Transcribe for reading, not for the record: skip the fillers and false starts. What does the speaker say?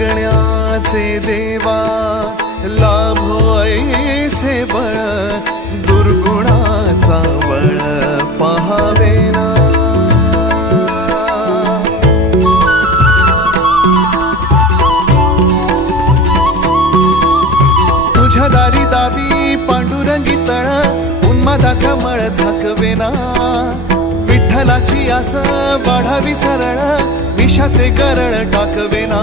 गण्याचे देवा लाभो ऐसे बळ दुर्गुणाचा बळ पहावेना। तुझ्या दारी दावी पांडुरंगी तळ उन्मादाचा मळ झाकवेना। विठ्ठलाची आस वाढावी सरळ विषाचे गरळ टाकवेना।